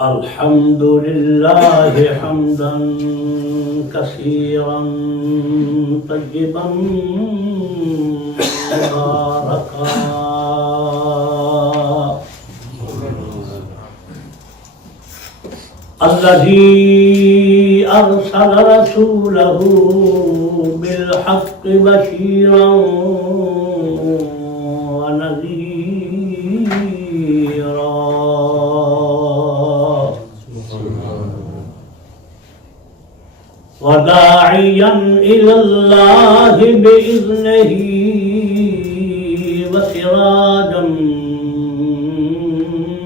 الحمد لله حمدا كثيرا طيبا مباركا الذي أرسل رسوله بالحق بشيرا ونذيرا وداعيا إلى الله بإذنه وسراجا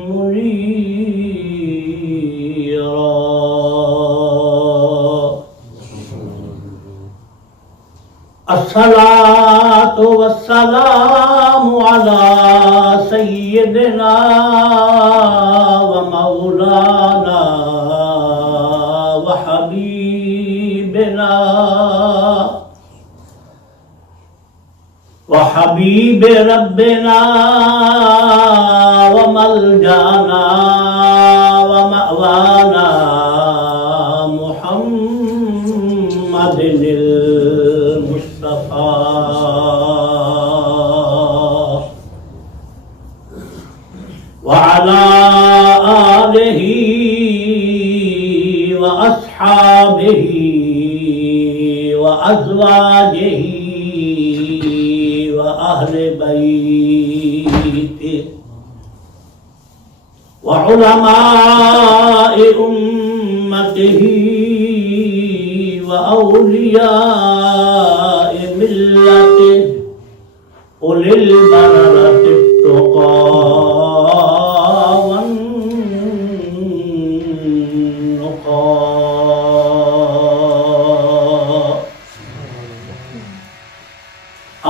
منيرا. الصلاة والسلام على سيدنا ومولانا وحبيب ربنا وملجأنا ومأوانا محمد المصطفى وعلى آله وأصحابه وأزواجه وأهل بيته وعلماء أمته وأولياء ملته أولي البررة التقى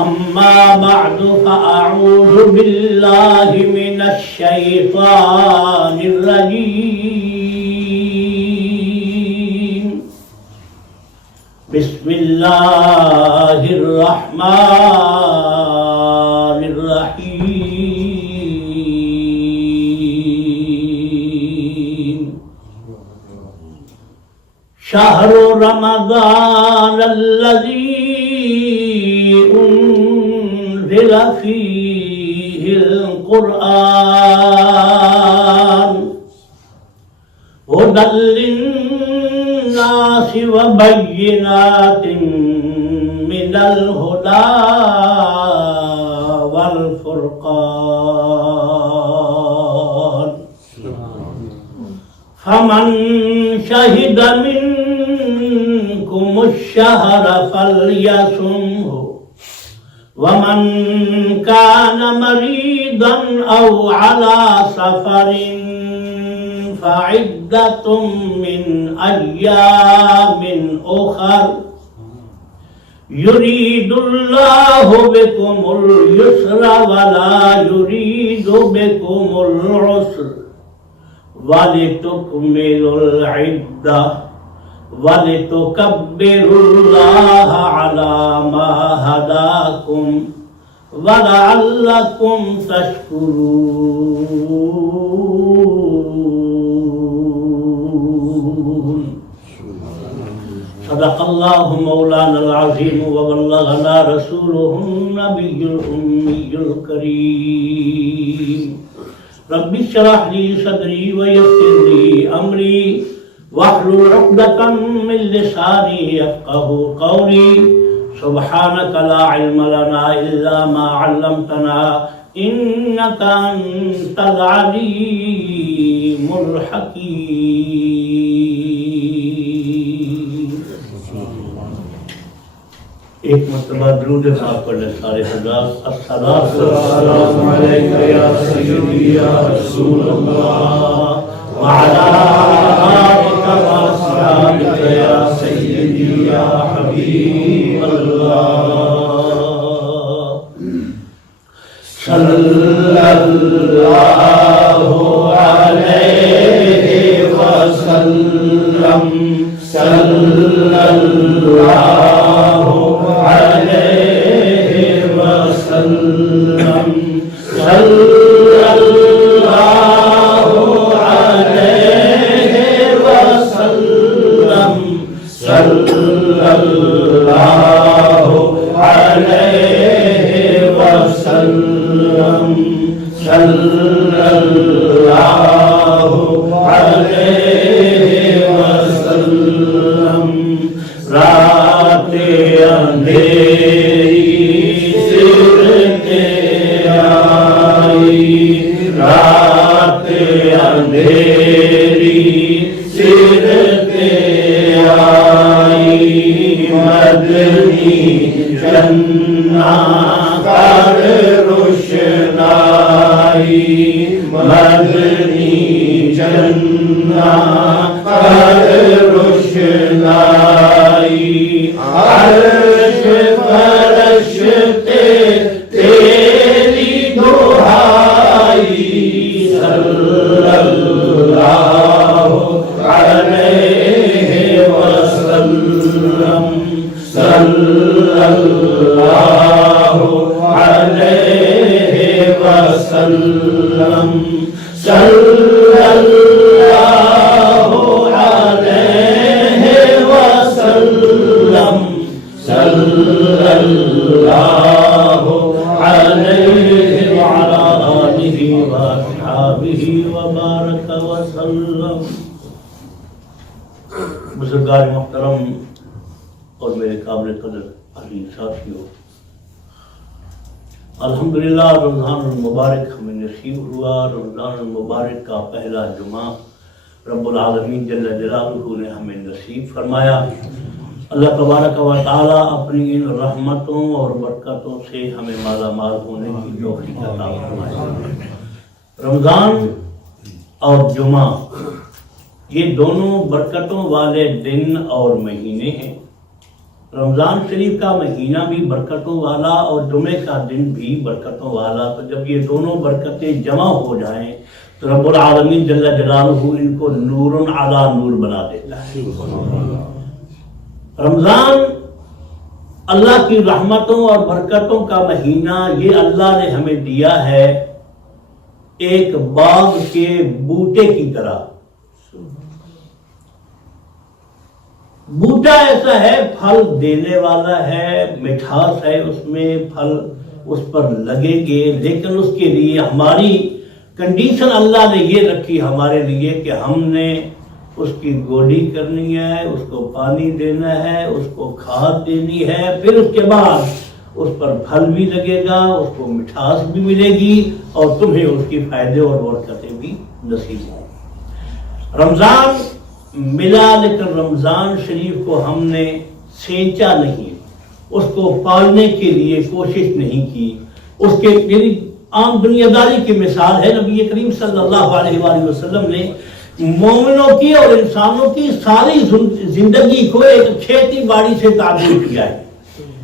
أما بعد فأعوذ بالله من الشيطان الرجيم. بسم الله الرحمن الرحيم. شهر رمضان الذي أنزل فيه القرآن هدى للناس وبينات من الهدى والفرقان. فمن شهد منكم الشهر فليصمه ومن كان مريضا أو على سفر فعدة من أيام أخر يريد الله بكم اليسر ولا يريد بكم العسر ولتكملوا العدة وَلِتُكَبِّرُوا اللَّهَ عَلَى مَا هَدَاكُمْ وَلَعَلَّكُمْ تَشْكُرُونَ. صدق الله مولانا العظيم وبلغنا رسوله النبي الأمي الكريم. رب اشرح لي صدري ويسر لي أمري واحلل عقدة من لساني يفقهوا قولي. سبحانك لا علم لنا إلا ما علمتنا إنك أنت العليم الحكيم. ایک مرتبہ درود پاک پڑھ لیں سارے حضرات. السلام علیکم یا سیدی یا رسول اللہ وعلى آلك وأصحابك يا سيدي يا حبيب الله. صلى الله عليه وسلم. صلى الله عليه وسلم. صلى اندھیری سرتے آئی، رات اندھیری سرتے آئی، مدنی جنہ کر روشنائی، مدنی جنہ کر روشنائی، عرش فرش تیری دعائی، صلی اللہ علیہ وسلم، صلی اللہ علیہ وسلم، صلی اللہ علیہ وسلم، صلی اللہ علیہ وعلى آلہ وأصحابہ وبارک وسلم۔ بزرگان محترم اور میرے قابل قدر عزیز ساتھیوں، الحمدللہ رمضان المبارک ہمیں نصیب ہوا۔ رمضان المبارک کا پہلا جمعہ رب العالمین جل جلالہ نے ہمیں نصیب فرمایا۔ اللہ تبارک و تعالی اپنی ان رحمتوں اور برکتوں سے ہمیں مالا مال ہونے کی توفیق عطا فرمائے۔ رمضان اور جمعہ یہ دونوں برکتوں والے دن اور مہینے ہیں۔ رمضان شریف کا مہینہ بھی برکتوں والا اور جمعے کا دن بھی برکتوں والا، تو جب یہ دونوں برکتیں جمع ہو جائیں تو رب العالمین جل جلالہ ان کو نور علی نور بنا دیتا ہے۔ رمضان اللہ کی رحمتوں اور برکتوں کا مہینہ، یہ اللہ نے ہمیں دیا ہے ایک باغ کے بوٹے کی طرح۔ بوٹا ایسا ہے، پھل دینے والا ہے، مٹھاس ہے اس میں، پھل اس پر لگیں گے، لیکن اس کے لیے ہماری کنڈیشن اللہ نے یہ رکھی ہمارے لیے کہ ہم نے اس کی گوڈی کرنی ہے، اس کو پانی دینا ہے، اس کو کھاد دینی ہے، پھر اس کے بعد اس پر پھل بھی لگے گا، اس کو مٹھاس بھی ملے گی اور تمہیں اس کی فائدے اور برکتیں بھی نصیب ہوں۔ رمضان ملا، لیکن رمضان شریف کو ہم نے سینچا نہیں، اس کو پالنے کے لیے کوشش نہیں کی۔ اس کے میری عام دنیا داری کی مثال ہے، نبی کریم صلی اللہ علیہ وآلہ وسلم نے مومنوں کی اور انسانوں کی ساری زندگی کو ایک کھیتی باڑی سے تعبیر کیا ہے۔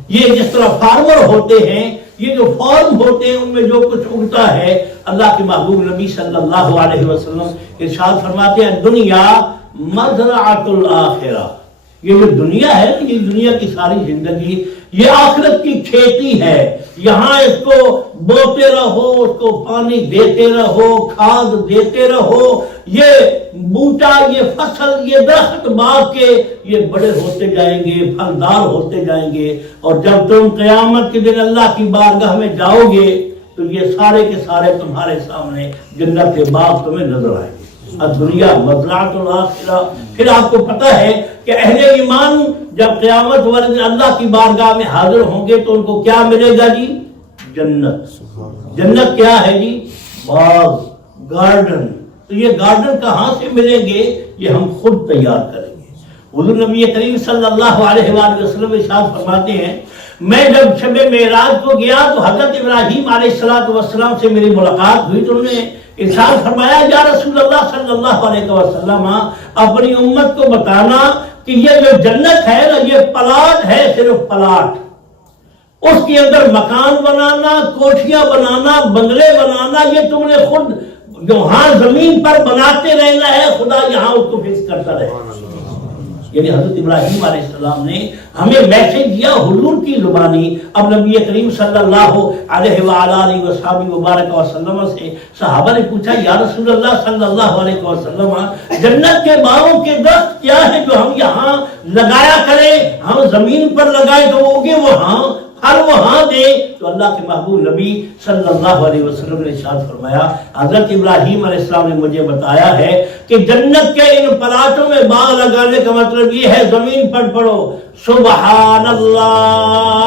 یہ جس طرح فارمر ہوتے ہیں، یہ جو فارم ہوتے ہیں ان میں جو کچھ اگتا ہے، اللہ کے محبوب نبی صلی اللہ علیہ وسلم ارشاد فرماتے ہیں دنیا مزرعۃ الآخرہ، یہ جو دنیا ہے، یہ دنیا کی ساری زندگی یہ آخرت کی کھیتی ہے۔ یہاں اس کو بوتے رہو، اس کو پانی دیتے رہو، کھاد دیتے رہو، یہ بوٹا، یہ فصل، یہ درخت باغ کے یہ بڑے ہوتے جائیں گے، پھلدار ہوتے جائیں گے، اور جب تم قیامت کے دن اللہ کی بارگاہ میں جاؤ گے تو یہ سارے کے سارے تمہارے سامنے جنت کے باغ تمہیں نظر آئیں گے۔ دنیا مزرعۃ الآخرہ۔ پھر آپ کو پتہ ہے کہ اہل ایمان جب قیامت والے دن اللہ کی بارگاہ میں حاضر ہوں گے تو ان کو کیا ملے گا جی؟ جنت۔ جنت کیا ہے جی؟ باغ، گارڈن۔ تو یہ گارڈن کہاں سے ملیں گے؟ یہ ہم خود تیار کریں گے۔ حضور نبی کریم صلی اللہ علیہ وآلہ وسلم ارشاد فرماتے ہیں میں جب شب معراج کو گیا تو حضرت ابراہیم علیہ السلام سے میری ملاقات ہوئی تو انہوں نے ارشاد فرمایا یا رسول اللہ صلی اللہ علیہ وسلم اپنی امت کو بتانا کہ یہ جو جنت ہے نا، یہ پلاٹ ہے، صرف پلاٹ۔ اس کے اندر مکان بنانا، کوٹھیاں بنانا، بنگلے بنانا، یہ تم نے خود یہاں زمین پر بناتے رہنا ہے، خدا یہاں اس کو فکس کرتا رہے۔ یعنی حضرت ابراہیم علیہ السلام نے ہمیں میسج دیا حضور کی زبانی۔ اب نبی کریم صلی اللہ علیہ وآلہ وسلم سے صحابہ نے پوچھا یا رسول اللہ صلی اللہ علیہ وسلم جنت کے باغوں کے درخت کیا ہے جو ہم یہاں لگایا کریں، ہم زمین پر لگائے تو وہ اگے وہاں، پھل وہاں دے؟ تو اللہ کے محبوب نبی صلی اللہ علیہ وسلم نے ارشاد فرمایا حضرت ابراہیم علیہ السلام نے مجھے بتایا ہے کہ جنت کے ان پلاٹوں میں باغ لگانے کا مطلب یہ ہے زمین پر پڑھو سبحان اللہ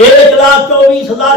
1,24,000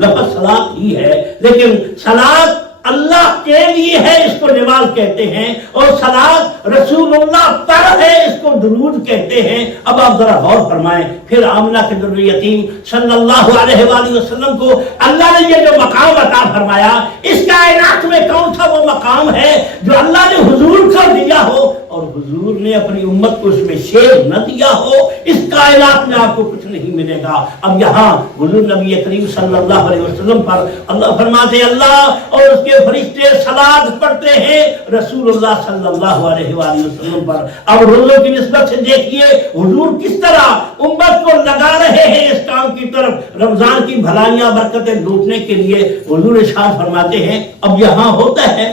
لفظ صلاۃ ہی ہے، لیکن صلاۃ اللہ کے لیے ہے، اس کو نماز کہتے ہیں، اور صلاۃ رسول اللہ پر ہے، اس کو درود کہتے ہیں۔ اب آپ ذرا غور فرمائیں، پھر آمنہ کے در یتیم صلی اللہ علیہ وآلہ وسلم کو اللہ نے یہ جو مقام عطا فرمایا، اس کائنات میں کون سا وہ مقام ہے جو اللہ نے حضور کو دیا ہو اور حضور نے اپنی امت کو اس میں شیر نہ دیا ہو؟ اس کائنات میں آپ کو کچھ نہیں ملے گا۔ اب یہاں حضور نبی کریم صلی اللہ علیہ وسلم پر اللہ فرماتے ہیں اللہ اور اس کے فرشتے صلاۃ پڑھتے ہیں رسول اللہ صلی اللہ علیہ وآلہ وسلم پر۔ اب روزوں کی نسبت سے دیکھیے حضور کس طرح امت کو لگا رہے ہیں اس کام کی طرف، رمضان کی بھلائیاں برکتیں لوٹنے کے لیے۔ حضور ارشاد فرماتے ہیں اب یہاں ہوتا ہے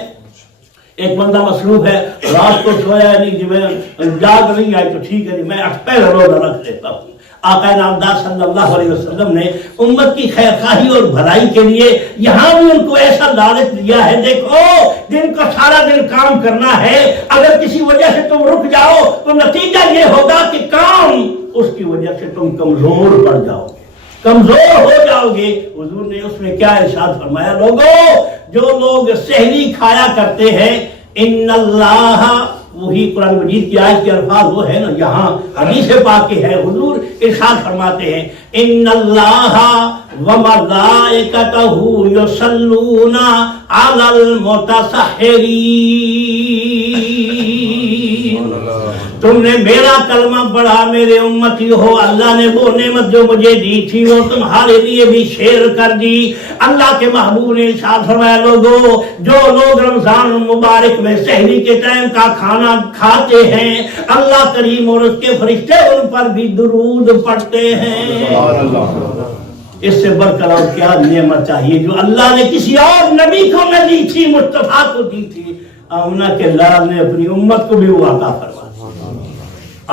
ایک بندہ مصروف ہے، رات کو سویا نہیں کہ میں جاگ نہیں آئی تو ٹھیک ہے میں 8 روزہ رکھ لیتا ہوں۔ آقا نامدار صلی اللہ علیہ وسلم نے امت کی خیر خواہی اور بھلائی کے لیے یہاں بھی ان کو ایسا لالچ دیا ہے، دیکھو دن کو سارا دن کام کرنا ہے، اگر کسی وجہ سے تم رک جاؤ تو نتیجہ یہ ہوگا کہ کام اس کی وجہ سے تم کمزور پڑ جاؤ گے، کمزور ہو جاؤ گے۔ حضور نے اس میں کیا ارشاد فرمایا، لوگوں جو لوگ سحری کھایا کرتے ہیں، ان اللہ، وہی قرآن مجید کی آیت کے الفاظ وہ ہے نا، یہاں حدیث پاک کے ہے، حضور ارشاد فرماتے ہیں ان اللہ وملائکتہ یصلون علی المتسحرین، تم نے میرا کلمہ پڑھا میرے امتی ہو، اللہ نے وہ نعمت جو مجھے دی تھی وہ تمہارے لیے بھی شیئر کر دی۔ اللہ کے محبوب نے ارشاد فرمایا لوگوں جو لوگ رمضان مبارک میں سحری کے ٹائم کا کھانا کھاتے ہیں، اللہ کریم اور اس کے فرشتے ان پر بھی درود پڑھتے ہیں۔ اس سے بڑھ کر اور کیا نعمت چاہیے جو اللہ نے کسی اور نبی کو نہ دی تھی، مصطفیٰ کو دی تھی۔ آمنہ کے لال نے اپنی امت کو بھی وہ عطا فرمایا۔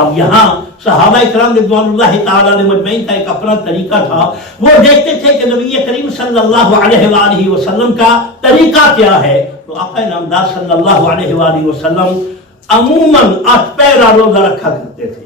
اب یہاں صحابہ کرام رضوان اللہ تعالی علیہ مجمعین کا ایک اپنا طریقہ تھا، وہ دیکھتے تھے کہ نبی کریم صلی اللہ علیہ وآلہ وسلم کا طریقہ کیا ہے، تو آقا نامدار صلی اللہ علیہ وآلہ وسلم عموماً 8 پیرا روزہ رکھا کرتے تھے۔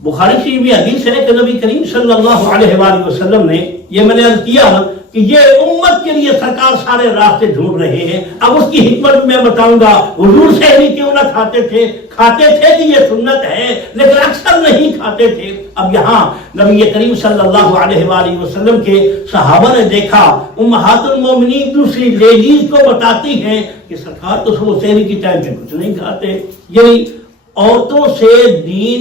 بخاری شریف میں حدیث ہے کہ نبی کریم صلی اللہ علیہ وآلہ وسلم نے، یہ میں نے عرض کیا کہ یہ امت کے لیے سرکار سارے راستے ڈھونڈ رہے ہیں، اب اس کی حکمت میں بتاؤں گا۔ حضور سحری کیوں نہ کھاتے تھے کہ یہ سنت ہے لیکن اکثر نہیں کھاتے تھے۔ اب یہاں نبی کریم صلی اللہ علیہ وآلہ وسلم کے صحابہ نے دیکھا، امہات المومنین دوسری لیڈیز کو بتاتی ہیں کہ سرکار تو صبح سحری کی ٹائم پہ کچھ نہیں کھاتے، یعنی عورتوں سے دین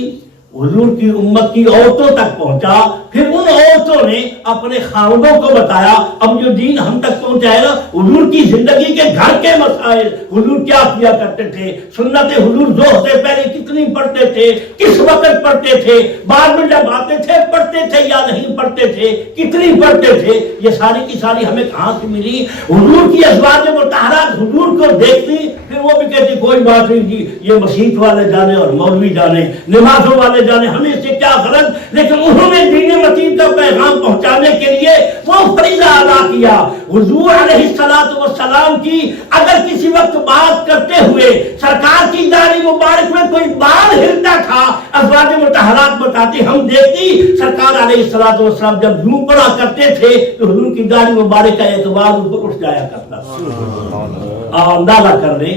حضور کی امت کی عورتوں تک پہنچا، پھر ان عورتوں نے اپنے خاندوں کو بتایا۔ اب جو دین ہم تک پہنچائے گا حضور کی زندگی کے گھر کے مسائل، حضور کیا کیا کرتے تھے، سنت حضور ظہر سے پہلے کتنی پڑھتے تھے، کس وقت پڑھتے تھے، بعد میں جب آتے تھے پڑھتے تھے یا نہیں پڑھتے تھے، کتنی پڑھتے تھے، یہ ساری کی ساری ہمیں کہاں سے ملی؟ حضور کی ازواج مطہرات حضور کو دیکھتی، پھر وہ بھی کہتی کوئی بات نہیں جی، یہ مسجد والے جانے اور مولوی جانے، نمازوں والے جانے، ہمیں اس سے کیا غرض؟ لیکن انہوں نے دین متین کا پیغام پہنچانے کے لیے وہ فریضہ ادا کیا۔ حضور علیہ السلام کی اگر کسی وقت بات کرتے ہوئے سرکار کی داڑھی مبارک میں کوئی بال ہلتا تھا، ازواج مطہرات بتاتی، ہم دیکھتی سرکار علیہ السلام جب یوں پڑا کرتے تھے تو حضور کی داڑھی مبارک کا اعتبار اوپر اٹھ جایا کرتا تھا۔ آپ اندازہ کر لیں،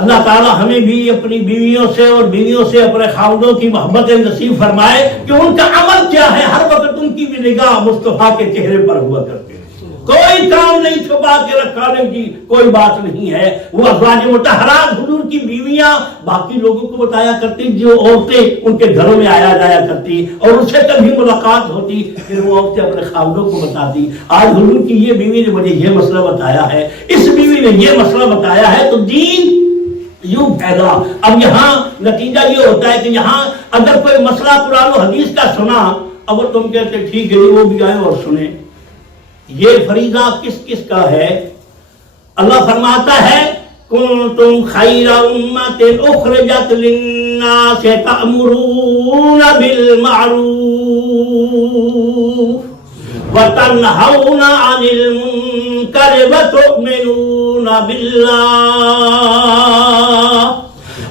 اللہ تعالیٰ ہمیں بھی اپنی بیویوں سے اور بیویوں سے اپنے خاوندوں کی محبت نصیب فرمائے کہ ان کا عمل کیا ہے، ہر وقت ان کی بھی نگاہ مصطفیٰ کے چہرے پر ہوا کرتے ہیں، کوئی کام نہیں چھپا کے رکھا نہیں کی کوئی بات نہیں ہے۔ وہ ازواج مطہرات حضور کی بیویاں باقی لوگوں کو بتایا کرتی، جو عورتیں ان کے گھروں میں آیا جایا کرتی اور ان سے کبھی ملاقات ہوتی پھر وہ عورتیں اپنے خاوندوں کو بتاتی، آج حضور کی یہ بیوی نے مجھے یہ مسئلہ بتایا ہے، اس بیوی نے یہ مسئلہ بتایا ہے، تو دین یوں پھیلا۔ اب یہاں نتیجہ یہ ہوتا ہے کہ یہاں اگر کوئی مسئلہ قرآن و حدیث کا سنا، اگر تم کہتے ٹھیک ہے وہ بھی آئے اور سنیں، یہ فریضہ کس کس کا ہے؟ اللہ فرماتا ہے کنتم خیر امت اخرجت للناس تأمرون بالمعروف وتنہون عن المنکر وتؤمنون باللہ۔